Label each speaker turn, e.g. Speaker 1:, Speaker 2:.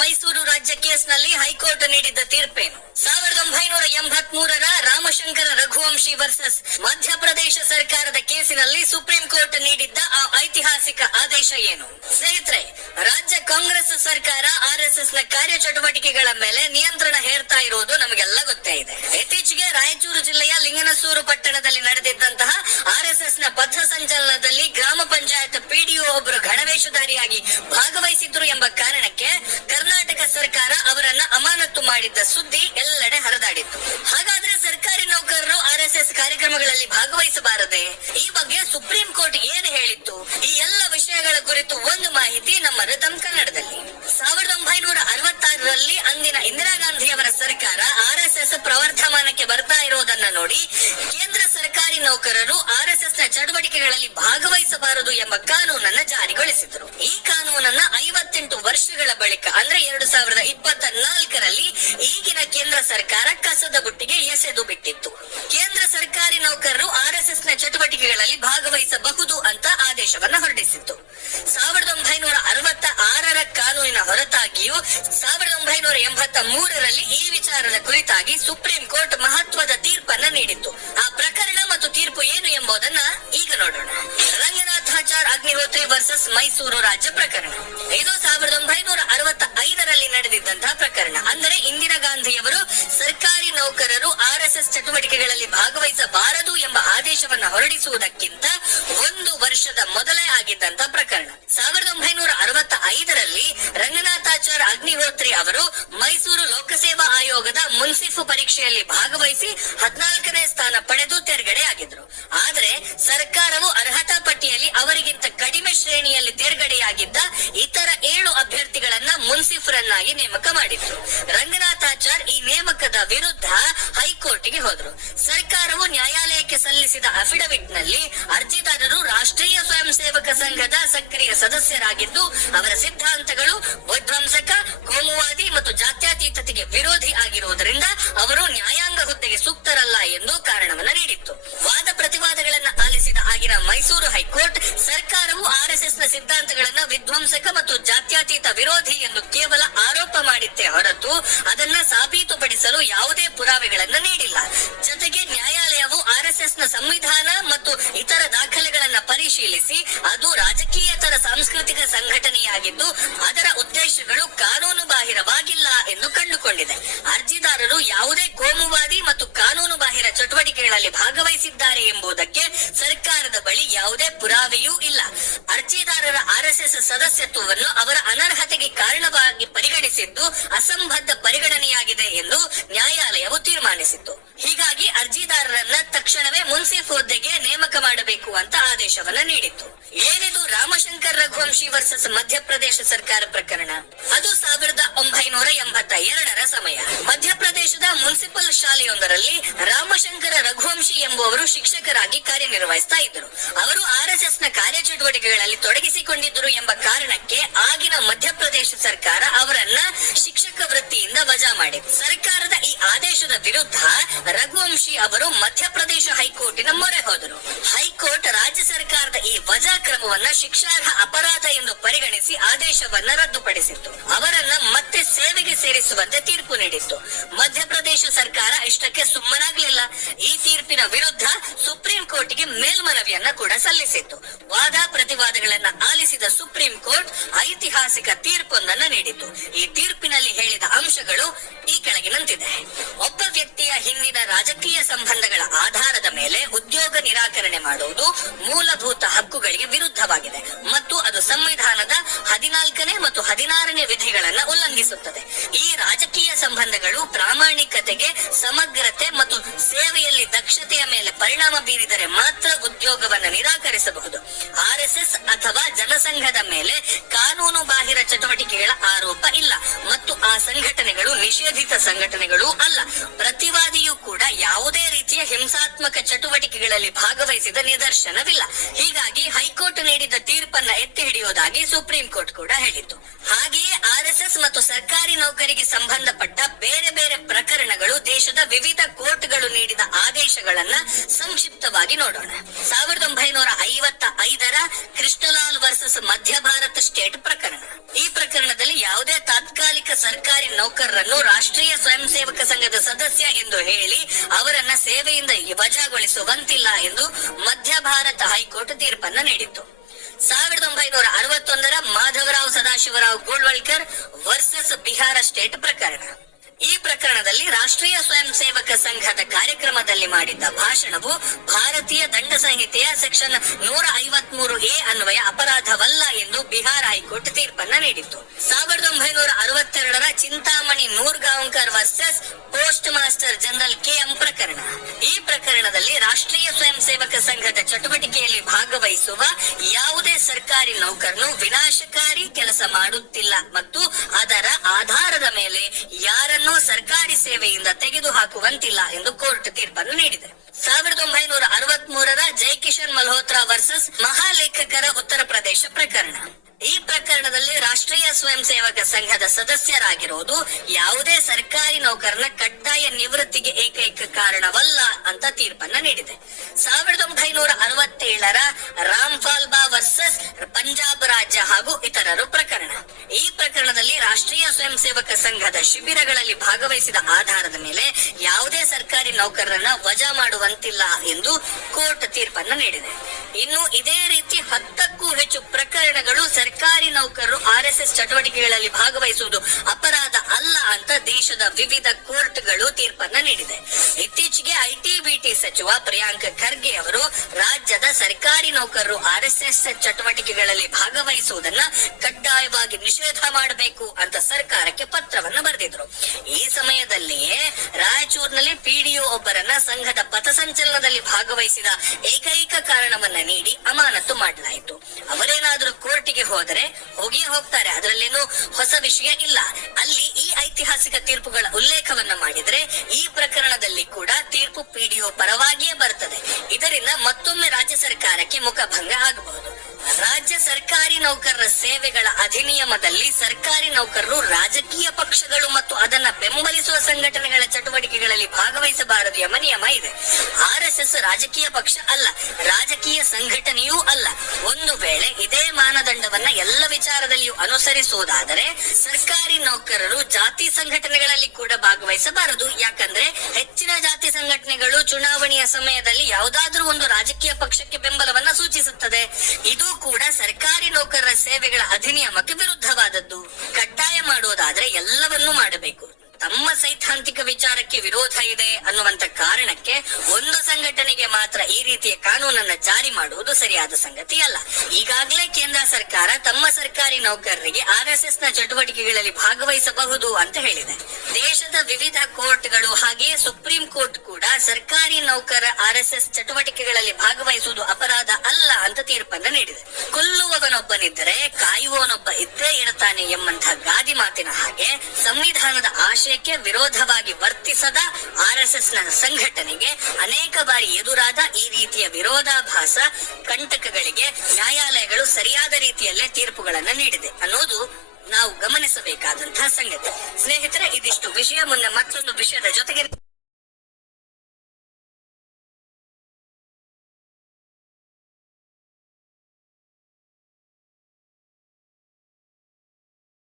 Speaker 1: ಮೈಸೂರು ರಾಜ್ಯ ಕೇಸ್ನಲ್ಲಿ ಹೈಕೋರ್ಟ್ ನೀಡಿದ್ದ ತೀರ್ಪೇನು? ಸಾವಿರದ ಒಂಬೈನೂರ ಎಂಬತ್ ಮೂರರ ರಾಮಶಂಕರ ರಘುವಂಶಿ ವರ್ಸಸ್ ಮಧ್ಯಪ್ರದೇಶ ಸರ್ಕಾರದ ಕೇಸಿನಲ್ಲಿ ಸುಪ್ರೀಂ ಕೋರ್ಟ್ ನೀಡಿದ್ದ ಆ ಐತಿಹಾಸಿಕ ಆದೇಶ ಏನು? ಸ್ನೇಹಿತರೆ, ರಾಜ್ಯ ಕಾಂಗ್ರೆಸ್ ಸರ್ಕಾರ ಆರ್ಎಸ್ಎಸ್ನ ಕಾರ್ಯಚಟುವಟಿಕೆಗಳ ಮೇಲೆ ನಿಯಂತ್ರಣ ಹೇರ್ತಾ ಇರುವುದು ನಮಗೆಲ್ಲ ಗೊತ್ತೇ ಇದೆ. ಇತ್ತೀಚೆಗೆ ರಾಯಚೂರು ಜಿಲ್ಲೆಯ ಲಿಂಗನಸೂರು ಪಟ್ಟಣದಲ್ಲಿ ನಡೆದಿದ್ದಂತಹ ಆರ್ಎಸ್ಎಸ್ನ ಪಥ ಸಂಚಲನದಲ್ಲಿ ಗ್ರಾಮ ಪಂಚಾಯತ್ ಪಿಡಿಒ ಒಬ್ಬರು ಘಣವೇಶಧಾರಿಯಾಗಿ ಭಾಗವಹಿಸಿದ್ರು ಎಂಬ ಕಾರಣಕ್ಕೆ ಕರ್ನಾಟಕ ಸರ್ಕಾರ ಅವರನ್ನ ಅಮಾನತು ಮಾಡಿದ್ದ ಸುದ್ದಿ ಎಲ್ಲೆಡೆ ಹರಿದಾಡಿತ್ತು ಹಾಗಾದ್ರೆ ಸರ್ಕಾರಿ ನೌಕರರು ಆರ್ಎಸ್ಎಸ್ ಕಾರ್ಯಕ್ರಮಗಳಲ್ಲಿ ಭಾಗವಹಿಸಬಾರದೆ ಈ ಬಗ್ಗೆ ಸುಪ್ರೀಂ ಕೋರ್ಟ್ ಏನು ಹೇಳಿತ್ತು ಈ ಎಲ್ಲ ವಿಷಯಗಳ ಕುರಿತು ಒಂದು ರಿತಂ ಕನ್ನಡದಲ್ಲಿ ಸಾವಿರದ ಒಂಬೈನೂರ ಅರವತ್ತಾರರಲ್ಲಿ ಅಂದಿನ ಇಂದಿರಾ ಗಾಂಧಿಯವರ ಸರ್ಕಾರ ಆರ್ ಎಸ್ ಎಸ್ ಪ್ರವರ್ಧಮಾನಕ್ಕೆ ಬರ್ತಾ ಇರೋದನ್ನ ನೋಡಿ ಕೇಂದ್ರ ಸರ್ಕಾರಿ ನೌಕರರು ಆರ್ ಎಸ್ ಎಸ್ನ ಚಟುವಟಿಕೆಗಳಲ್ಲಿ ಭಾಗವಹಿಸಬಾರದು ಎಂಬ ಕಾನೂನನ್ನ ಜಾರಿಗೊಳಿಸಿದರು. ಈ ಕಾನೂನನ್ನ ಐವತ್ತೆಂಟು ವರ್ಷಗಳ ಬಳಿಕ, ಅಂದ್ರೆ ಎರಡು ಸಾವಿರದ ಇಪ್ಪತ್ತ ನಾಲ್ಕರಲ್ಲಿ ಈಗಿನ ಕೇಂದ್ರ ಸರ್ಕಾರ ಕಸದ ಬುಟ್ಟಿಗೆ ಎಸೆದು ಬಿಟ್ಟಿತ್ತು. ಕೇಂದ್ರ ಸರ್ಕಾರಿ ನೌಕರರು ಆರ್ ಎಸ್ ಎಸ್ನ ಚಟುವಟಿಕೆಗಳಲ್ಲಿ ಭಾಗವಹಿಸಬಹುದು ಅಂತ ಆದೇಶವನ್ನ ಹೊರಡಿಸಿತ್ತು. ಎಂಬತ್ತ ಮೂರರಲ್ಲಿ ಈ ವಿಚಾರದ ಕುರಿತಾಗಿ ಸುಪ್ರೀಂ ಕೋರ್ಟ್ ಮಹತ್ವದ ತೀರ್ಪನ್ನ ನೀಡಿತ್ತು. ಆ ಪ್ರಕರಣ ಮತ್ತು ತೀರ್ಪು ಏನು ಎಂಬುದನ್ನ ಈಗ ನೋಡೋಣ. ರಂಗನಾಥಾಚಾರ್ ಅಗ್ನಿಹೋತ್ರಿ ವರ್ಸಸ್ ಮೈಸೂರು ರಾಜ್ಯ ಪ್ರಕರಣ. ಇದು ಸಾವಿರದ ಒಂಬೈನೂರ ಅರವತ್ತ ಐದರಲ್ಲಿ ನಡೆದಿದ್ದಂತಹ ಪ್ರಕರಣ. ಅಂದರೆ ಇಂದಿರಾ ಗಾಂಧಿಯವರು ಸರ್ಕಾರಿ ನೌಕರರು ಆರ್ ಎಸ್ ಎಸ್ ಚಟುವಟಿಕೆಗಳಲ್ಲಿ ಭಾಗವಹಿಸಬಾರದು ಎಂಬ ಆದೇಶವನ್ನು ಹೊರಡಿಸುವುದಕ್ಕಿಂತ ಒಂದು ವರ್ಷದ ಮೊದಲೇ ಆಗಿದ್ದಂತಹ ಪ್ರಕರಣ. ಸಾವಿರದ ಒಂಬೈನೂರ ರಂಗನಾಥಾಚಾರ್ ಅಗ್ನಿಹೋತ್ರಿ ಅವರು ಮೈಸೂರು ಲೋಕಸೇವಾ ಆಯೋಗದ ಮುನ್ಸಿಫ್ ಪರೀಕ್ಷೆಯಲ್ಲಿ ಭಾಗವಹಿಸಿ ಹದಿನಾಲ್ಕನೇ ಸ್ಥಾನ ಪಡೆದು ತೇರ್ಗಡೆ ಆಗಿದ್ರು ಆದರೆ ಸರ್ಕಾರವು ಅರ್ಹತಾ ಪಟ್ಟಿಯಲ್ಲಿ ಅವರಿಗಿಂತ ಕಡಿಮೆ ಶ್ರೇಣಿಯಲ್ಲಿ ತೇರ್ಗಡೆಯಾಗಿದ್ದ ಇತರ ಏಳು ಮುನ್ಸಿಫ್ರನ್ನಾಗಿ ನೇಮಕ ಮಾಡಿದ್ರು. ರಂಗನಾಥಾಚಾರ್ ಈ ನೇಮಕದ ವಿರುದ್ಧ ಹೈಕೋರ್ಟ್ಗೆ ಹೋದ್ರು. ಸರ್ಕಾರವು ನ್ಯಾಯಾಲಯಕ್ಕೆ ಸಲ್ಲಿಸಿದ ಅಫಿಡವಿಟ್ನಲ್ಲಿ ಅರ್ಜಿದಾರರು ರಾಷ್ಟ್ರೀಯ ಸ್ವಯಂ ಸೇವಕ ಸಂಘದ ಸಕ್ರಿಯ ಸದಸ್ಯರಾಗಿದ್ದು, ಅವರ ಸಿದ್ಧಾಂತಗಳು ವಿಧ್ವಂಸಕ, ಕೋಮುವಾದಿ ಮತ್ತು ಜಾತ್ಯತೀತತೆಗೆ ವಿರೋಧಿ ಆಗಿರುವುದರಿಂದ ಅವರು ನ್ಯಾಯಾಂಗ ಹುದ್ದೆಗೆ ಸೂಕ್ತರಲ್ಲ ಎಂದು ಕಾರಣವನ್ನು ನೀಡಿತ್ತು. ಮೈಸೂರು ಹೈಕೋರ್ಟ್ ಸರ್ಕಾರವು ಆರ್ಎಸ್ಎಸ್ನ ಸಿದ್ಧಾಂತಗಳನ್ನ ವಿಧ್ವಂಸಕ ಮತ್ತು ಜಾತ್ಯತೀತ ವಿರೋಧಿ ಎಂದು ಕೇವಲ ಆರೋಪ ಮಾಡಿದ್ದೇ ಹೊರತು ಅದನ್ನ ಸಾಬೀತುಪಡಿಸಲು ಯಾವುದೇ ಪುರಾವೆಗಳನ್ನ ನೀಡಿಲ್ಲ. ಜೊತೆಗೆ ನ್ಯಾಯಾಲಯವು ಆರ್ಎಸ್ಎಸ್ನ ಸಂವಿಧಾನ ಮತ್ತು ಇತರ ದಾಖಲೆಗಳನ್ನ ಪರಿಶೀಲಿಸಿ ಅದು ರಾಜಕೀಯತರ ಸಾಂಸ್ಕೃತಿಕ ಸಂಘಟನೆಯಾಗಿದ್ದು ಅದರ ಉದ್ದೇಶಗಳು ಕಾನೂನು ಬಾಹಿರವಾಗಿಲ್ಲ ಎಂದು ಕಂಡುಕೊಂಡಿದೆ. ಅರ್ಜಿದಾರರು ಯಾವುದೇ ಕೋಮುವಾದಿ ಮತ್ತು ಕಾನೂನು ಚಟುವಟಿಕೆಗಳಲ್ಲಿ ಭಾಗವಹಿಸಿದ್ದಾರೆ ಎಂಬುದಕ್ಕೆ ಸರ್ಕಾರದ ಬಳಿ ಯಾವುದೇ ಪುರಾವೆಯೂ ಇಲ್ಲ. ಅರ್ಜಿದಾರರ ಆರ್ಎಸ್ಎಸ್ ಸದಸ್ಯತ್ವವನ್ನು ಅವರ ಅನರ್ಹತೆಗೆ ಕಾರಣವಾಗಿ ಪರಿಗಣಿಸಿದ್ದು ಅಸಂಬದ್ಧ ಪರಿಗಣನೆಯಾಗಿದೆ ಎಂದು ನ್ಯಾಯಾಲಯವು ತೀರ್ಮಾನಿಸಿತ್ತು. ಹೀಗಾಗಿ ಅರ್ಜಿದಾರರನ್ನ ತಕ್ಷಣವೇ ಮುನ್ಸಿಫ್ ಹುದ್ದೆಗೆ ನೇಮಕ ಮಾಡಬೇಕು ಅಂತ ಆದೇಶವನ್ನ ನೀಡಿತ್ತು. ಏನಿದು ರಾಮಶಂಕರ್ ರಘುವಂಶಿ ವರ್ಸಸ್ ಮಧ್ಯಪ್ರದೇಶ ಸರ್ಕಾರ ಪ್ರಕರಣ? ಅದು ಸಾವಿರದ ಒಂಬೈನೂರ ಎಂಬತ್ತ ಸಮಯ. ಮಧ್ಯಪ್ರದೇಶದ ಮುನ್ಸಿಪಲ್ ಶಾಲೆಯೊಂದರಲ್ಲಿ ರಾಮಶಂಕರ ರಘುವಂಶಿ ಎಂಬುವರು ಶಿಕ್ಷಕರಾಗಿ ಕಾರ್ಯನಿರ್ವಹಿಸ್ತಾ ಇದ್ದರು. ಅವರು ಆರ್ಎಸ್ಎಸ್ನ ಕಾರ್ಯಚಟುವಟಿಕೆಗಳಲ್ಲಿ ತೊಡಗಿಸಿಕೊಂಡಿದ್ದರು ಎಂಬ ಕಾರಣಕ್ಕೆ ಆಗಿನ ಮಧ್ಯಪ್ರದೇಶ ಸರ್ಕಾರ ಅವರನ್ನ ಶಿಕ್ಷಕ ವೃತ್ತಿಯಿಂದ ವಜಾ ಮಾಡಿ. ಸರ್ಕಾರದ ಈ ಆದೇಶದ ವಿರುದ್ಧ ರಘುವಂಶಿ ಅವರು ಮಧ್ಯಪ್ರದೇಶ ಹೈಕೋರ್ಟಿನ ಮೊರೆ ಹೋದರು. ಹೈಕೋರ್ಟ್ ರಾಜ್ಯ ಸರ್ಕಾರದ ಈ ವಜಾ ಕ್ರಮವನ್ನ ಶಿಕ್ಷಾರ್ಹ ಅಪರಾಧ ಎಂದು ಪರಿಗಣಿಸಿ ಆದೇಶವನ್ನ ರದ್ದುಪಡಿಸಿತ್ತು. ಅವರನ್ನ ಮತ್ತೆ ಸೇವೆಗೆ ಸೇರಿಸುವಂತೆ ತೀರ್ಪು ನೀಡಿತ್ತು. ಮಧ್ಯಪ್ರದೇಶ ಸರ್ಕಾರ ಇಷ್ಟಕ್ಕೆ ಸುಮ್ಮನಾಗಲಿಲ್ಲ. ಈ ತೀರ್ಪಿನ ವಿರುದ್ಧ ಸುಪ್ರೀಂ ಕೋರ್ಟ್ಗೆ ಮೇಲ್ಮನವಿಯನ್ನ ಕೂಡ ಸಲ್ಲಿಸಿತ್ತು. ವಾದ ಪ್ರತಿವಾದಗಳನ್ನ ಆಲಿಸಿದ ಸುಪ್ರೀಂ ಕೋರ್ಟ್ ಐತಿಹಾಸಿಕ ತೀರ್ಪೊಂದನ್ನು ನೀಡಿತು ಈ ತೀರ್ಪಿನಲ್ಲಿ ಹೇಳಿದ ಅಂಶಗಳು ಈ ಕೆಳಗಿನಂತಿದೆ. ಒಬ್ಬ ವ್ಯಕ್ತಿಯ ಹಿಂದಿನ ರಾಜಕೀಯ ಸಂಬಂಧಗಳ ಆಧಾರದ ಮೇಲೆ ಉದ್ಯೋಗ ನಿರಾಕರಣೆ ಮಾಡುವುದು ಮೂಲಭೂತ ಹಕ್ಕುಗಳಿಗೆ ವಿರುದ್ಧವಾಗಿದೆ ಮತ್ತು ಅದು ಸಂವಿಧಾನದ ಹದಿನಾಲ್ಕನೇ ಮತ್ತು ಹದಿನಾರನೇ ವಿಧಿಗಳನ್ನ ಉಲ್ಲಂಘಿಸುತ್ತದೆ. ಈ ರಾಜಕೀಯ ಸಂಬಂಧಗಳು ಪ್ರಾಮಾಣಿಕತೆಗೆ, ಸಮಗ್ರತೆ ಮತ್ತು ಸೇವೆಯಲ್ಲಿ ದಕ್ಷತೆಯ ಮೇಲೆ ಪರಿಣಾಮ ಬೀರಿದರೆ ಮಾತ್ರ ಉದ್ಯೋಗವನ್ನು ನಿರಾಕರಿಸಬಹುದು. ಆರ್ಎಸ್ಎಸ್ ಅಥವಾ ಜನಸಂಘದ ಮೇಲೆ ಕಾನೂನು ಬಾಹಿರ ಚಟುವಟಿಕೆಗಳ ಆರೋಪ ಇಲ್ಲ. ಮತ್ತು ಆ ಸಂಘಟನೆಗಳು ನಿಷೇಧಿತ ಸಂಘಟನೆಗಳು ಅಲ್ಲ. ಹಿಂಸಾತ್ಮಕ ಚಟುವಟಿಕೆಗಳಲ್ಲಿ ಭಾಗವಹಿಸಿದ ನಿದರ್ಶನವಿಲ್ಲ. ಹೀಗಾಗಿ ಹೈಕೋರ್ಟ್ ನೀಡಿದ ತೀರ್ಪನ್ನ ತೀರ್ಪನ್ನ ಎತ್ತಿ ಹಿಡಿಯುವುದಾಗಿ ಸುಪ್ರೀಂ ಕೋರ್ಟ್ ಕೂಡ ಹೇಳಿತ್ತು. ಹಾಗೆಯೇ ಆರ್ಎಸ್ಎಸ್ ಮತ್ತು ಸರ್ಕಾರಿ ನೌಕರಿಗೆ ಸಂಬಂಧಪಟ್ಟ ಬೇರೆ ಬೇರೆ ಪ್ರಕರಣಗಳು ದೇಶದ ವಿವಿಧ ಕೋರ್ಟ್ಗಳು ನೀಡಿದ ಆದೇಶಗಳನ್ನ ಸಂಕ್ಷಿಪ್ತವಾಗಿ ನೋಡೋಣ. ಸಾವಿರದ ಒಂಬೈನೂರ ಐವತ್ತ ಐದರ ಕೃಷ್ಣಲಾಲ್ ವರ್ಸಸ್ ಮಧ್ಯ ಭಾರತ ಸ್ಟೇಟ್ ಪ್ರಕರಣ ಈ ಪ್ರಕರಣದಲ್ಲಿ ಯಾವುದೇ ತಾತ್ಕಾಲಿಕ ಸರ್ಕಾರಿ ನೌಕರರನ್ನು ರಾಷ್ಟ್ರೀಯ ಸ್ವಯಂ ಸೇವಕ ಸಂಘದ ಸದಸ್ಯ ಎಂದು ಹೇಳಿ ಅವರನ್ನ ಸೇವೆಯಿಂದ ವಜಾಗೊಳಿಸುವಂತಿಲ್ಲ ಎಂದು ಮಧ್ಯ ಭಾರತ ಹೈಕೋರ್ಟ್ ತೀರ್ಪನ್ನ ನೀಡಿತ್ತು. ಸಾವಿರದ ಒಂಬೈನೂರ ಅರವತ್ತೊಂದರ ಮಾಧವರಾವ್ ಸದಾಶಿವರಾವ್ ಗೋಳ್ವಲ್ಕರ್ ವರ್ಸಸ್ ಬಿಹಾರ ಸ್ಟೇಟ್ ಪ್ರಕರಣ. ಈ ಪ್ರಕರಣದಲ್ಲಿ ರಾಷ್ಟ್ರೀಯ ಸ್ವಯಂ ಸೇವಕ ಸಂಘದ ಕಾರ್ಯಕ್ರಮದಲ್ಲಿ ಮಾಡಿದ್ದ ಭಾಷಣವು ಭಾರತೀಯ ದಂಡ ಸಂಹಿತೆಯ ಸೆಕ್ಷನ್ ನೂರ ಐವತ್ಮೂರು ಎ ಅನ್ವಯ ಅಪರಾಧವಲ್ಲ ಎಂದು ಬಿಹಾರ್ ಹೈಕೋರ್ಟ್ ತೀರ್ಪನ್ನ ನೀಡಿತ್ತು. ಸಾವಿರದ ಒಂಬೈನೂರ ಅರವತ್ತೆರಡರ Chintamani Nurgaonkar versus post master general K M ಪ್ರಕರಣ. ಈ ಪ್ರಕರಣದಲ್ಲಿ ರಾಷ್ಟ್ರೀಯ ಸ್ವಯಂ ಸೇವಕ ಸಂಘದ ಚಟುವಟಿಕೆಯಲ್ಲಿ ಭಾಗವಹಿಸುವ ಯಾವುದೇ ಸರ್ಕಾರಿ ನೌಕರನು ವಿನಾಶಕಾರಿ ಕೆಲಸ ಮಾಡುತ್ತಿಲ್ಲ ಮತ್ತು ಅದರ ಆಧಾರದ ಮೇಲೆ ಯಾರನ್ನೂ ಸರ್ಕಾರಿ ತೆಗೆದು ಹಾಕುವಂತಿಲ್ಲ ಎಂದು ಕೋರ್ಟ್ ತೀರ್ಪನ್ನು ನೀಡಿದೆ. ಸಾವಿರದ ಒಂಬೈನೂರ ಅರವತ್ ಮೂರರ ಮಲ್ಹೋತ್ರಾ ವರ್ಸಸ್ ಮಹಾಲೇಖಕರ ಉತ್ತರ ಪ್ರದೇಶ ಪ್ರಕರಣ. ಪ್ರಕರಣದಲ್ಲಿ ರಾಷ್ಟ್ರೀಯ ಸ್ವಯಂ ಸೇವಕ ಸಂಘದ ಸದಸ್ಯರಾಗಿರುವುದು ಯಾವುದೇ ಸರ್ಕಾರಿ ನೌಕರನ ಕಡ್ಡಾಯ ನಿವೃತ್ತಿಗೆ ಏಕೈಕ ಕಾರಣವಲ್ಲ ಅಂತ ತೀರ್ಪನ್ನ ನೀಡಿದೆ. ಸಾವಿರದ ಒಂಬೈನೂರ ಅರವತ್ತೇಳರ ರಾಮ್ಫಾಲ್ಬಾ ವರ್ಸಸ್, ಪಂಜಾಬ್ ರಾಜ್ಯ ಹಾಗೂ ಇತರರು ಪ್ರಕರಣ. ಈ ಪ್ರಕರಣದಲ್ಲಿ ರಾಷ್ಟ್ರೀಯ ಸ್ವಯಂ ಸೇವಕ ಸಂಘದ ಶಿಬಿರಗಳಲ್ಲಿ ಭಾಗವಹಿಸಿದ ಆಧಾರದ ಮೇಲೆ ಯಾವುದೇ ಸರ್ಕಾರಿ ನೌಕರರನ್ನ ವಜಾ ಮಾಡುವಂತಿಲ್ಲ ಎಂದು ಕೋರ್ಟ್ ತೀರ್ಪನ್ನ ನೀಡಿದೆ. ಇನ್ನು ಇದೇ ರೀತಿ ಹತ್ತಕ್ಕೂ ಹೆಚ್ಚು ಪ್ರಕರಣಗಳು ಸರ್ಕಾರಿ ನೌಕರರು ಆರ್ಎಸ್ಎಸ್ ಚಟುವಟಿಕೆಗಳಲ್ಲಿ ಭಾಗವಹಿಸುವುದು ಅಪರಾಧ ಅಲ್ಲ ಅಂತ ದೇಶದ ವಿವಿಧ ಕೋರ್ಟ್ಗಳು ತೀರ್ಪನ್ನ ನೀಡಿದೆ. ಇತ್ತೀಚೆಗೆ ಐಟಿ ಬಿಟಿ ಸಚಿವ ಪ್ರಿಯಾಂಕ್ ಖರ್ಗೆ ಅವರು ರಾಜ್ಯದ ಸರ್ಕಾರಿ ನೌಕರರು ಆರ್ಎಸ್ಎಸ್ ಚಟುವಟಿಕೆಗಳಲ್ಲಿ ಭಾಗವಹಿಸುವುದನ್ನ ಕಡ್ಡಾಯವಾಗಿ ನಿಷೇಧ ಮಾಡಬೇಕು ಅಂತ ಸರ್ಕಾರಕ್ಕೆ ಪತ್ರವನ್ನ ಬರೆದಿದ್ರು. ಈ ಸಮಯದಲ್ಲಿಯೇ ರಾಯಚೂರು ಒಬ್ಬರನ್ನ ಸಂಘದ ಪಥಸಂಚಲನದಲ್ಲಿ ಭಾಗವಹಿಸಿದ ಏಕೈಕ ಕಾರಣವನ್ನ ನೀಡಿ ಅಮಾನತು ಮಾಡಲಾಯಿತು. ಅವರೇನಾದ್ರೂ ಕೋರ್ಟಿಗೆ ಹೋದರೆ ಹೋಗಿಯೇ ಹೋಗ್ತಾರೆ. ಅದರಲ್ಲೇನು ಹೊಸ ವಿಷಯ ಇಲ್ಲ. ಅಲ್ಲಿ ಈ ಐತಿಹಾಸಿಕ ತೀರ್ಪುಗಳ ಉಲ್ಲೇಖವನ್ನ ಮಾಡಿದ್ರೆ ಈ ಪ್ರಕರಣದಲ್ಲಿ ಕೂಡ ತೀರ್ಪು ಪಿಡಿಒ ಪರವಾಗಿಯೇ ಬರ್ತದೆ. ಇದರಿಂದ ಮತ್ತೊಮ್ಮೆ ರಾಜ್ಯ ಸರ್ಕಾರಕ್ಕೆ ಮುಖಭಂಗ ಆಗಬಹುದು. ರಾಜ್ಯ ಸರ್ಕಾರಿ ನೌಕರರ ಸೇವೆಗಳ ಅಧಿನಿಯಮದಲ್ಲಿ ಸರ್ಕಾರಿ ನೌಕರರು ರಾಜಕೀಯ ಪಕ್ಷಗಳು ಮತ್ತು ಅದನ್ನ ಬೆಂಬಲಿಸುವ ಸಂಘಟನೆಗಳ ಚಟುವಟಿಕೆಗಳಲ್ಲಿ ಭಾಗವಹಿಸಬಾರದು ಎಂಬ ನಿಯಮ ಇದೆ. ಆರ್ಎಸ್ಎಸ್ ರಾಜಕೀಯ ಪಕ್ಷ ಅಲ್ಲ, ರಾಜಕೀಯ ಸಂಘಟನೆಯೂ ಅಲ್ಲ. ಒಂದು ವೇಳೆ ಇದೇ ಮಾನದಂಡವನ್ನ ಎಲ್ಲ ವಿಚಾರದಲ್ಲಿಯೂ ಅನುಸರಿಸುವುದಾದರೆ ಸರ್ಕಾರಿ ನೌಕರರು ಜಾತಿ ಸಂಘಟನೆಗಳಲ್ಲಿ ಕೂಡ ಭಾಗವಹಿಸಬಾರದು. ಯಾಕಂದ್ರೆ ಹೆಚ್ಚಿನ ಜಾತಿ ಸಂಘಟನೆಗಳು ಚುನಾವಣೆಯ ಸಮಯದಲ್ಲಿ ಯಾವುದಾದ್ರೂ ಒಂದು ರಾಜಕೀಯ ಪಕ್ಷಕ್ಕೆ ಬೆಂಬಲವನ್ನ ಇದು ಕೂಡ ಸರ್ಕಾರಿ ನೌಕರರ ಸೇವೆಗಳ ಅಧಿನಿಯಮಕ್ಕೆ ವಿರುದ್ಧವಾದದ್ದು. ಕಡ್ಡಾಯ ಮಾಡುವುದಾದ್ರೆ ಎಲ್ಲವನ್ನೂ ತಮ್ಮ ಸೈದ್ಧಾಂತಿಕ ವಿಚಾರಕ್ಕೆ ವಿರೋಧ ಇದೆ ಅನ್ನುವಂತ ಕಾರಣಕ್ಕೆ ಒಂದು ಸಂಘಟನೆಗೆ ಮಾತ್ರ ಈ ರೀತಿಯ ಕಾನೂನನ್ನ ಜಾರಿ ಮಾಡುವುದು ಸರಿಯಾದ ಸಂಗತಿ ಅಲ್ಲ. ಈಗಾಗಲೇ ಕೇಂದ್ರ ಸರ್ಕಾರ ತಮ್ಮ ಸರ್ಕಾರಿ ನೌಕರರಿಗೆ ಎಸ್ನ ಚಟುವಟಿಕೆಗಳಲ್ಲಿ ಭಾಗವಹಿಸಬಹುದು ಅಂತ ಹೇಳಿದೆ. ದೇಶದ ವಿವಿಧ ಕೋರ್ಟ್ಗಳು ಹಾಗೆಯೇ ಸುಪ್ರೀಂ ಕೋರ್ಟ್ ಕೂಡ ಸರ್ಕಾರಿ ನೌಕರ ಆರ್ಎಸ್ಎಸ್ ಚಟುವಟಿಕೆಗಳಲ್ಲಿ ಭಾಗವಹಿಸುವುದು ಅಪರಾಧ ಅಲ್ಲ ಅಂತ ತೀರ್ಪನ್ನ ನೀಡಿದೆ. ಕೊಲ್ಲುವವನೊಬ್ಬನಿದ್ದರೆ, ಕಾಯುವವನೊಬ್ಬ ಇದ್ದೇ ಇರುತ್ತಾನೆ ಎಂಬಂತಹ ಗಾದಿ ಮಾತಿನ ಹಾಗೆ ಸಂವಿಧಾನದ ಆಶಯಕ್ಕೆ ವಿರೋಧವಾಗಿ ವರ್ತಿಸದ ನ ಸಂಘಟನೆಗೆ ಅನೇಕ ಬಾರಿ ಎದುರಾದ ಈ ರೀತಿಯ ವಿರೋಧಾಭಾಸ ಕಂಟಕಗಳಿಗೆ ನ್ಯಾಯಾಲಯಗಳು ಸರಿಯಾದ ರೀತಿಯಲ್ಲೇ ತೀರ್ಪುಗಳನ್ನು ನೀಡಿದೆ. ಅನ್ನೋದು ನಾವು ಗಮನಿಸಬೇಕಾದಂತಹ ಸಂಗತಿ. ಸ್ನೇಹಿತರೆ, ಇದಿಷ್ಟು ವಿಷಯ ಮುನ್ನ ಮತ್ತೊಂದು ವಿಷಯದ ಜೊತೆಗೆ